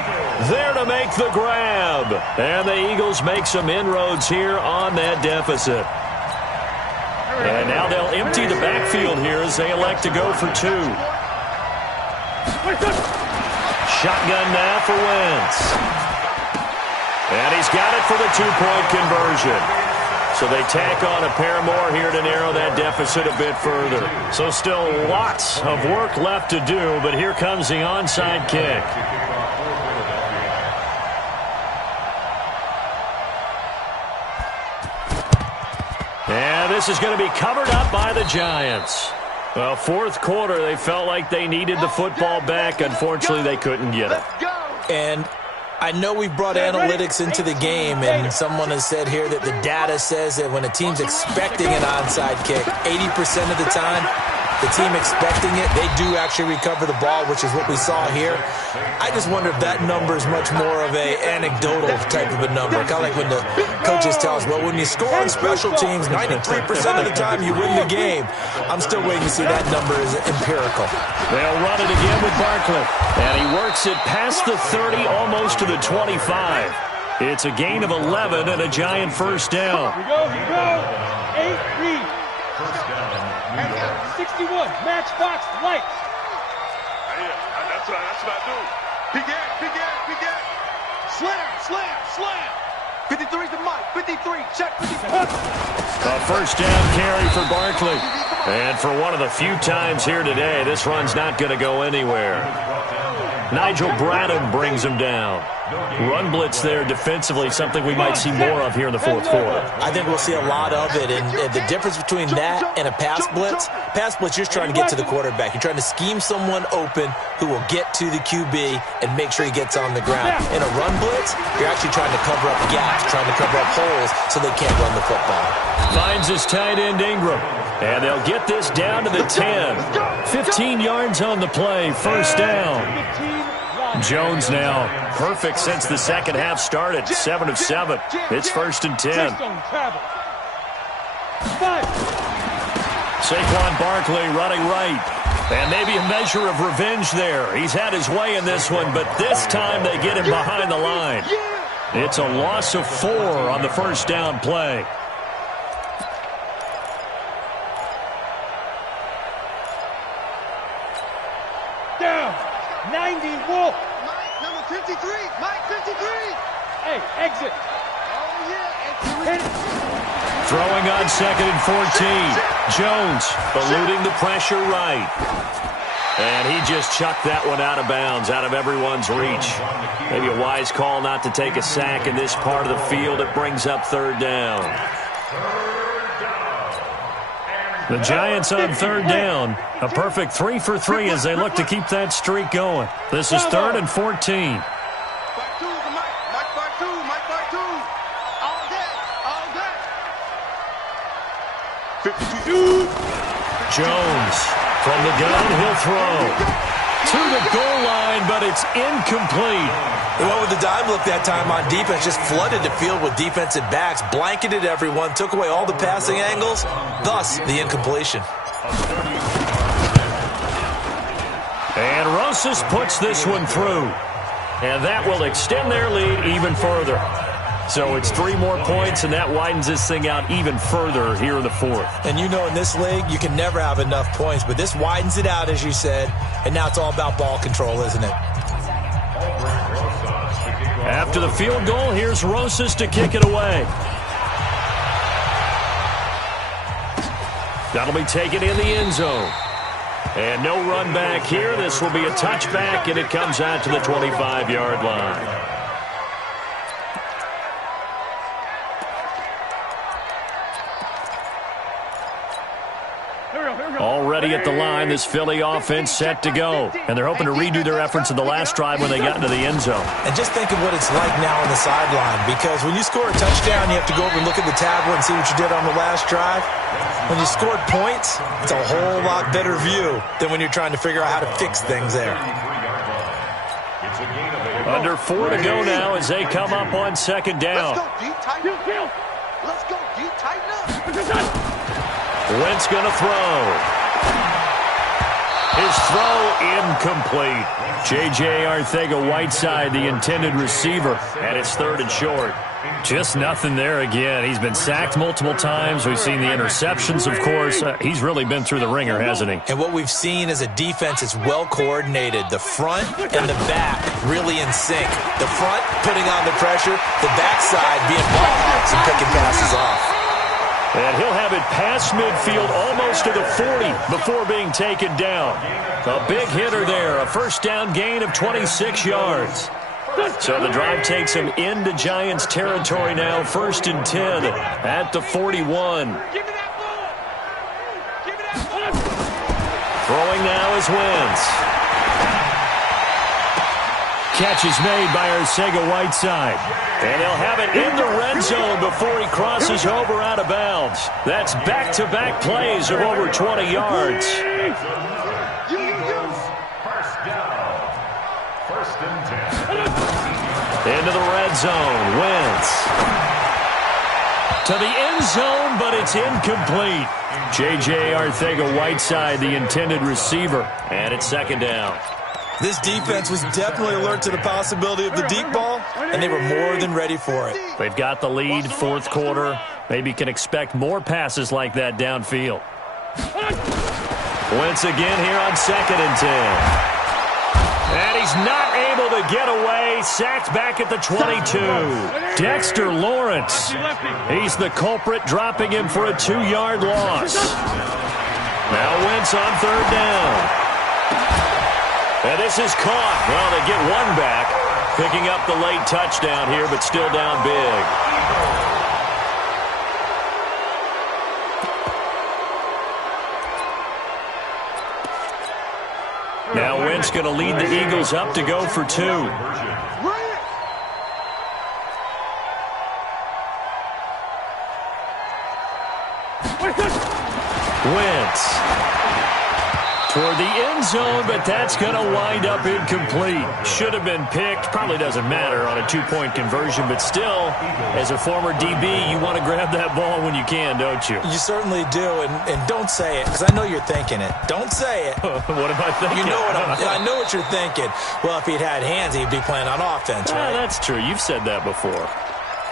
there to make the grab. And the Eagles make some inroads here on that deficit. And now they'll empty the backfield here as they elect to go for 2. Shotgun now for Wentz. And he's got it for the 2-point conversion. So they tack on a pair more here to narrow that deficit a bit further. So still lots of work left to do, but here comes the onside kick. And this is going to be covered up by the Giants. Well, fourth quarter, they felt like they needed the football back. Unfortunately, they couldn't get it. And I know we've brought analytics into the game, and someone has said here that the data says that when a team's expecting an onside kick, 80% of the time, the team expecting it, they do actually recover the ball, which is what we saw here. I just wonder if that number is much more of an anecdotal type of a number. Kind of like when the coaches tell us, well, when you score on special teams, 93% of the time you win the game. I'm still waiting to see that number is empirical. They'll run it again with Barkley. And he works it past the 30, almost to the 25. It's a gain of 11 and a Giant first down. Here we go. 8-3. First down, New York. 61, Matchbox Lights. That's what I do. Big air. Slam. 53's the mic. 53, check 53. A first down carry for Barkley. And for one of the few times here today, this run's not going to go anywhere. Nigel Bradham brings him down. Run blitz there defensively, something we might see more of here in the fourth quarter. I think we'll see a lot of it, and the difference between that and a pass blitz, you're trying to get to the quarterback. You're trying to scheme someone open who will get to the QB and make sure he gets on the ground. In a run blitz, you're actually trying to cover up gaps, trying to cover up holes so they can't run the football. Finds his tight end Ingram. And they'll get this down to the 10. 15 yards on the play, first down. Jones now perfect since the second half started. 7 of 7. It's first and 10. Saquon Barkley running right. And maybe a measure of revenge there. He's had his way in this one, but this time they get him behind the line. It's a loss of 4 on the first down play. Down. 90 Wolf. Mike, number 53. Mike, 53. Hey, exit. Oh, yeah. Hit it. Throwing on 2nd and 14. Jones eluding the pressure right. And he just chucked that one out of bounds, out of everyone's reach. Maybe a wise call not to take a sack in this part of the field. It brings up third down. The Giants on third down. A perfect 3 for 3 as they look to keep that streak going. This is 3rd and 14. Back two, the Mike. Mike, back two. Mike, back two. All day. 52. Jones from the gun, he'll throw. To the goal line, but it's incomplete. They went with the dime look that time on defense, just flooded the field with defensive backs, blanketed everyone, took away all the passing angles, thus the incompletion. And Rosas puts this one through. And that will extend their lead even further. So it's 3 more points, and that widens this thing out even further here in the fourth. And you know in this league, you can never have enough points, but this widens it out, as you said, and now it's all about ball control, isn't it? After the field goal, here's Rosas to kick it away. That'll be taken in the end zone. And no run back here. This will be a touchback, and it comes out to the 25-yard line. Already at the line, this Philly offense set to go. And they're hoping to redo their efforts in the last drive when they got into the end zone. And just think of what it's like now on the sideline, because when you score a touchdown, you have to go over and look at the tablet and see what you did on the last drive. When you scored points, it's a whole lot better view than when you're trying to figure out how to fix things there. Under 4 to go now as they come up on second down. Let's go, D. Tighten up. Let's go, D. Tighten up. Wentz going to throw. His throw incomplete. J.J. Arcega-Whiteside, the intended receiver, and it's 3rd and short. Just nothing there again. He's been sacked multiple times. We've seen the interceptions, of course. He's really been through the ringer, hasn't he? And what we've seen is a defense that's well coordinated. The front and the back really in sync. The front putting on the pressure, the backside being ball hawks and picking passes off. And he'll have it past midfield almost to the 40 before being taken down. A big hitter there, a first down gain of 26 yards. So the drive takes him into Giants territory now, 1st and 10 at the 41. Throwing now is Wentz. Catch is made by Arcega-Whiteside. And he'll have it in the red zone before he crosses over out of bounds. That's back-to-back plays of over 20 yards. First down. 1st and 10. Into the red zone. Wentz. To the end zone, but it's incomplete. J.J. Arcega-Whiteside, the intended receiver. And it's 2nd down. This defense was definitely alert to the possibility of the deep ball, and they were more than ready for it. They've got the lead, 4th quarter. Maybe can expect more passes like that downfield. Wentz again here on 2nd and 10. And he's not able to get away. Sacked back at the 22. Dexter Lawrence. He's the culprit, dropping him for a 2-yard loss. Now Wentz on 3rd down. And this is caught. Well, they get one back, picking up the late touchdown here, but still down big. Now Wentz going to lead the Eagles up to go for 2. Wentz. Toward the end zone, but that's going to wind up incomplete. Should have been picked. Probably doesn't matter on a 2-point conversion, but still, as a former DB, you want to grab that ball when you can, don't you? You certainly do, and don't say it, because I know you're thinking it. Don't say it. What am I thinking? You know what I know what you're thinking. Well, if he'd had hands, he'd be playing on offense, right? That's true. You've said that before.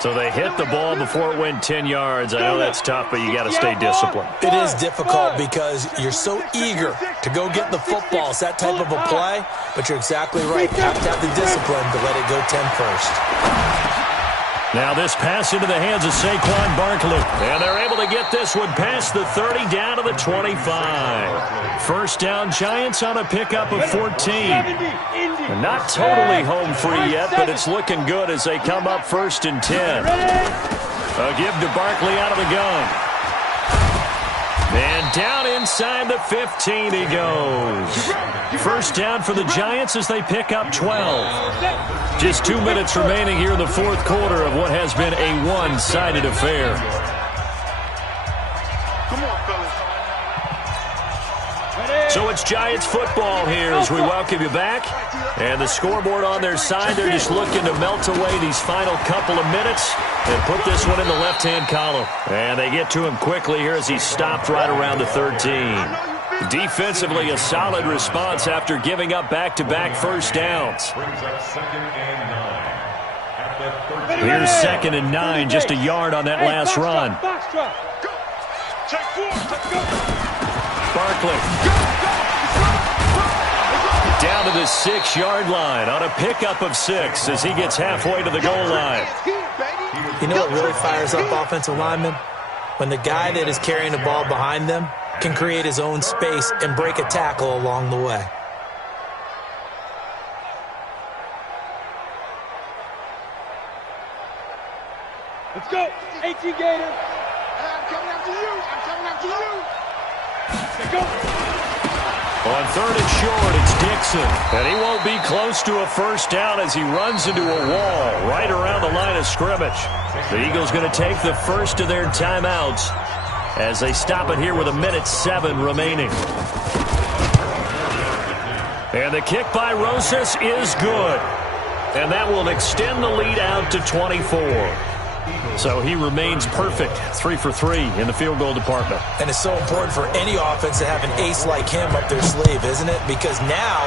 So they hit the ball before it went 10 yards. I know that's tough, but you got to stay disciplined. It is difficult because you're so eager to go get the football. It's that type of a play, but you're exactly right. You have to have the discipline to let it go 10 first. Now this pass into the hands of Saquon Barkley. And they're able to get this one past the 30 down to the 25. 1st down Giants on a pickup of 14. And not totally home free yet, but it's looking good as they come up 1st and 10. A give to Barkley out of the gun. And down inside the 15 he goes. 1st down for the Giants as they pick up 12. Just 2 minutes remaining here in the 4th quarter of what has been a one-sided affair. Come on, fellas. So it's Giants football here as we welcome you back. And the scoreboard on their side, they're just looking to melt away these final couple of minutes and put this one in the left-hand column. And they get to him quickly here as he's stopped right around the 13. Defensively, a solid response after giving up back-to-back first downs. Here's 2nd and 9, just a yard on that last run. Barkley. Down to the 6-yard line on a pickup of 6 as he gets halfway to the goal line. You know what really fires up offensive linemen? When the guy that is carrying the ball behind them can create his own space and break a tackle along the way. Let's go. 18 Gator. I'm coming after you. I'm coming after you. Let's go. On 3rd and short, it's Dixon. And he won't be close to a first down as he runs into a wall right around the line of scrimmage. The Eagles going to take the first of their timeouts as they stop it here with 1:07 remaining. And the kick by Rosas is good. And that will extend the lead out to 24. So he remains perfect, 3 for 3 in the field goal department. And it's so important for any offense to have an ace like him up their sleeve, isn't it? Because now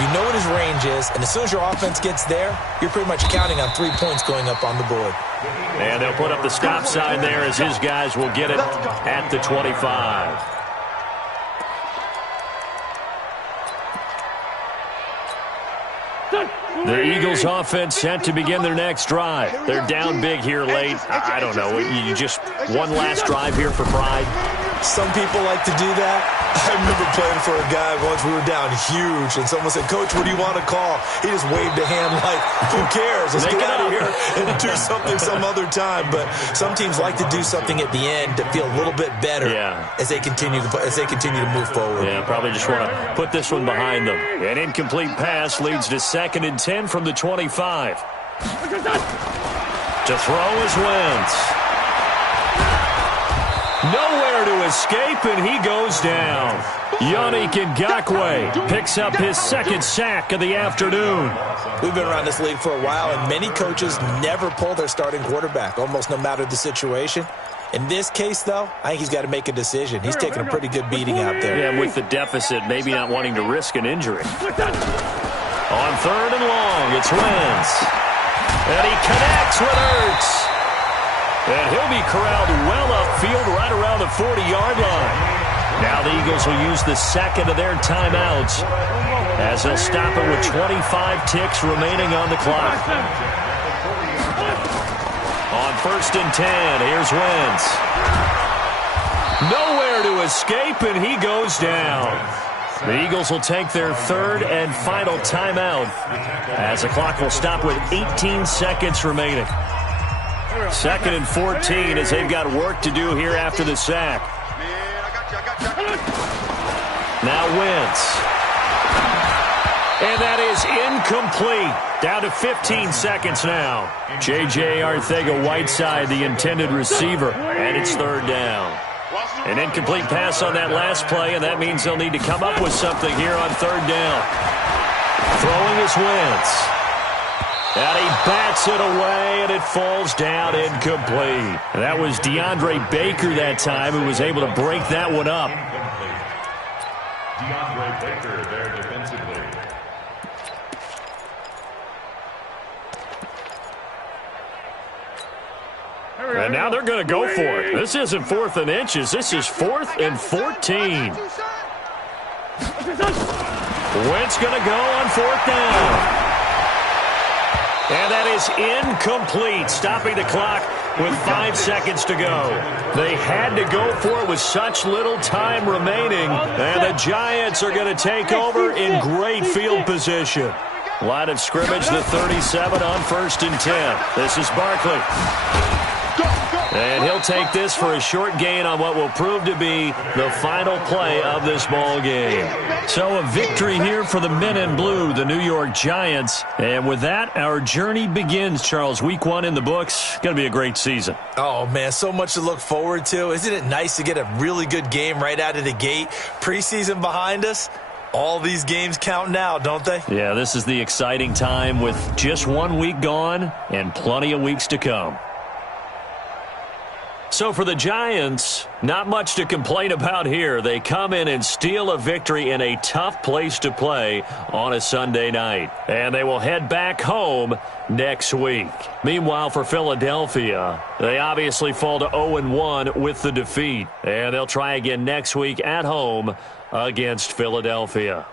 you know what his range is, and as soon as your offense gets there, you're pretty much counting on 3 points going up on the board. And they'll put up the stop sign there as his guys will get it at the 25. The Eagles offense set to begin their next drive. They're down big here late. I don't know. You just one last drive here for pride. Some people like to do that. I remember playing for a guy once. We were down huge, and someone said, "Coach, what do you want to call?" He just waved a hand like, "Who cares? Let's get out of here and do something some other time." But some teams like to do something at the end to feel a little bit better as they continue to move forward. Yeah, probably just want to put this one behind them. An incomplete pass leads to 2nd and 10 from the 25. To throw is Wentz. Nowhere to escape, and he goes down. Yannick Ngakoue picks up his 2nd sack of the afternoon. We've been around this league for a while, and many coaches never pull their starting quarterback, almost no matter the situation. In this case, though, I think he's got to make a decision. He's taking a pretty good beating out there. Yeah, with the deficit, maybe not wanting to risk an injury. On 3rd and long, it's Wentz. And he connects with Ertz. And he'll be corralled well upfield right around the 40-yard line. Now the Eagles will use the 2nd of their timeouts as they'll stop it with 25 ticks remaining on the clock. On 1st and 10, here's Wentz. Nowhere to escape, and he goes down. The Eagles will take their 3rd and final timeout as the clock will stop with 18 seconds remaining. 2nd and 14 as they've got work to do here after the sack. Now Wentz. And that is incomplete. Down to 15 seconds now. J.J. Arcega-Whiteside, the intended receiver, and it's 3rd down. An incomplete pass on that last play, and that means they'll need to come up with something here on 3rd down. Throwing is Wentz. And he bats it away, and it falls down incomplete. And that was DeAndre Baker that time who was able to break that one up. DeAndre Baker there defensively. And now they're going to go for it. This isn't 4th and inches. This is 4th and 14. Wentz going to go on 4th down. And that is incomplete, stopping the clock with 5 seconds to go. They had to go for it with such little time remaining, and the Giants are going to take over in great field position. Line of scrimmage, the 37 on 1st and 10. This is Barkley. And he'll take this for a short gain on what will prove to be the final play of this ball game. So a victory here for the men in blue, the New York Giants. And with that, our journey begins, Charles. Week 1 in the books. Going to be a great season. Oh, man, so much to look forward to. Isn't it nice to get a really good game right out of the gate? Preseason behind us. All these games count now, don't they? Yeah, this is the exciting time with just 1 week gone and plenty of weeks to come. So for the Giants, not much to complain about here. They come in and steal a victory in a tough place to play on a Sunday night. And they will head back home next week. Meanwhile, for Philadelphia, they obviously fall to 0-1 with the defeat. And they'll try again next week at home against Philadelphia.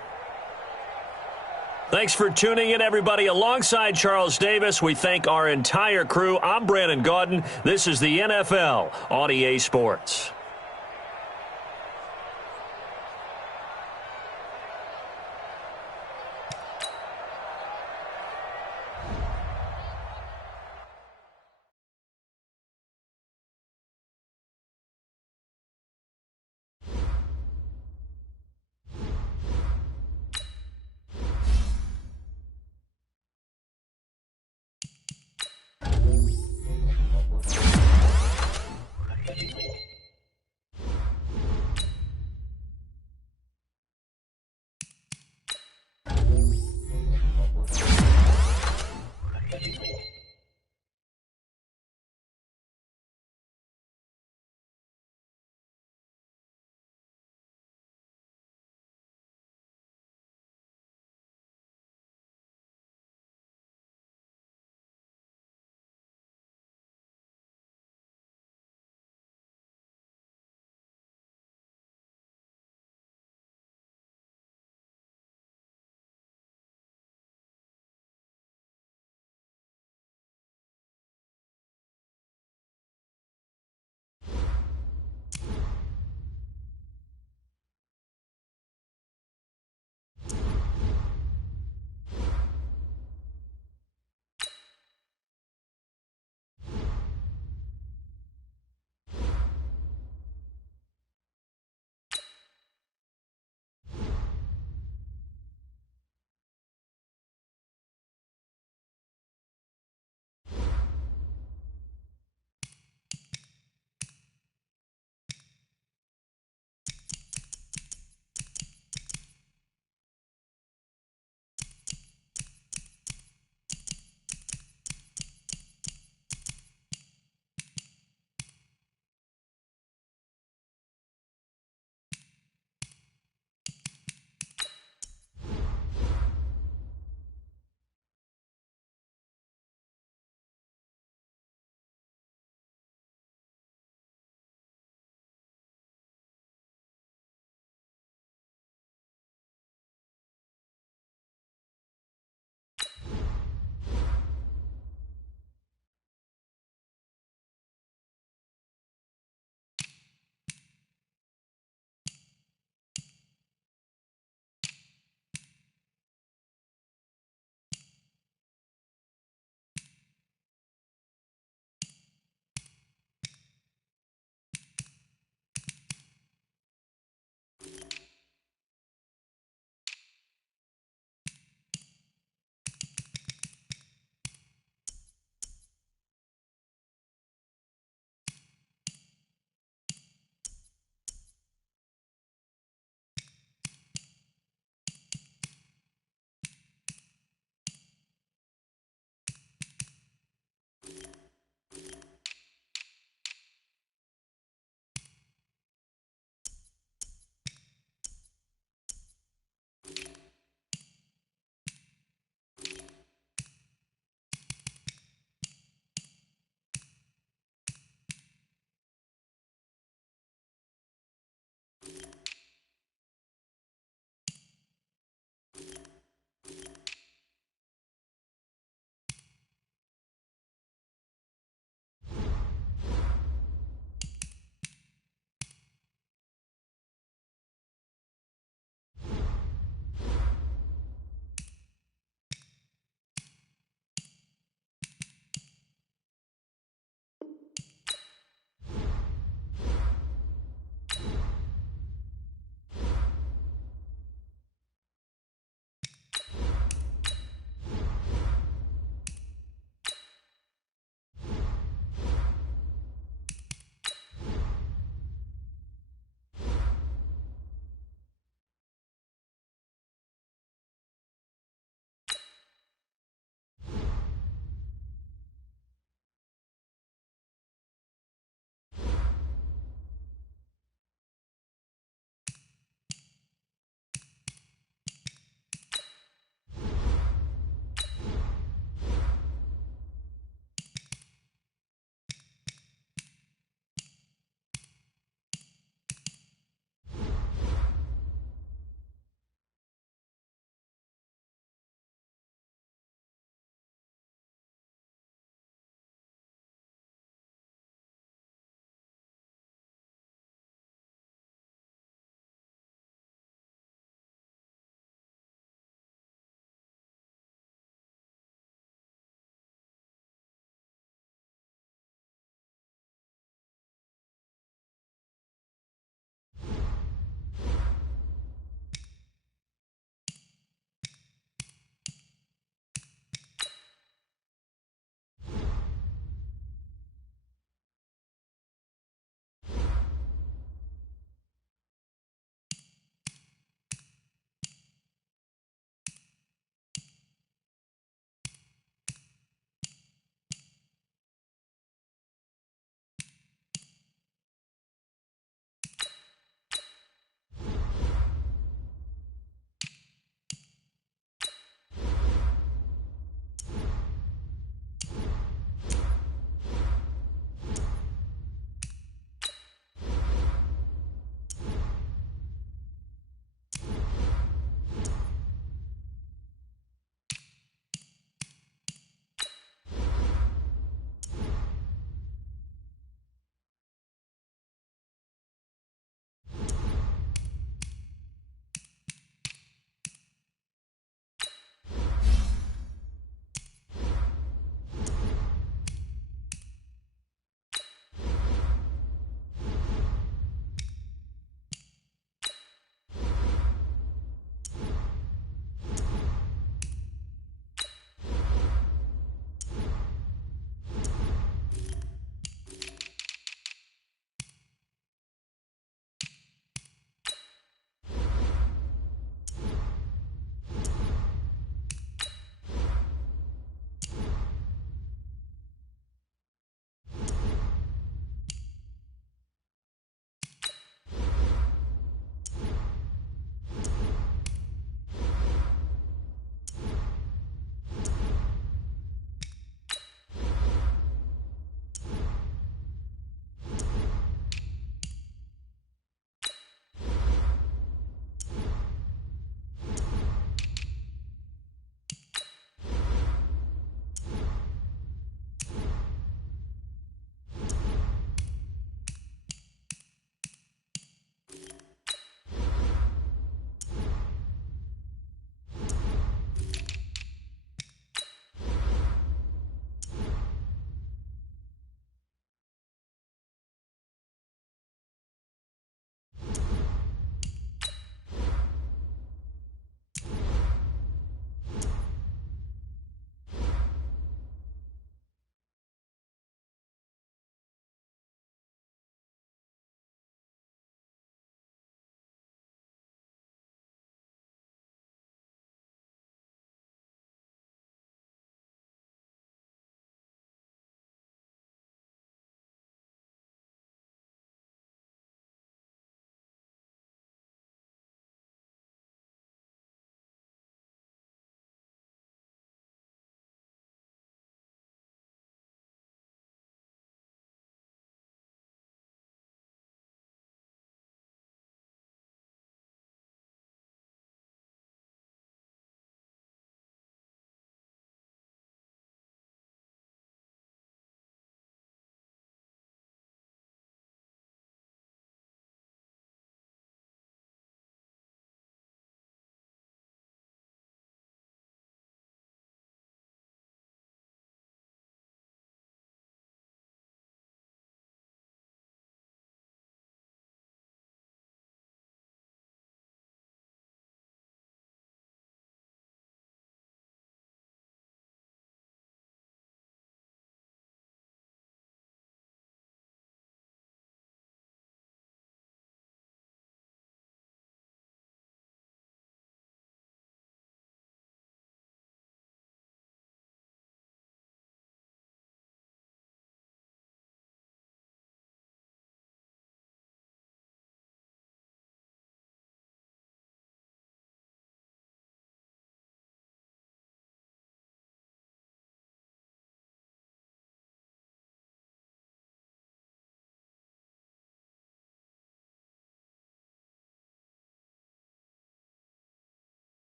Thanks for tuning in, everybody. Alongside Charles Davis, we thank our entire crew. I'm Brandon Gaudin. This is the NFL on EA Sports.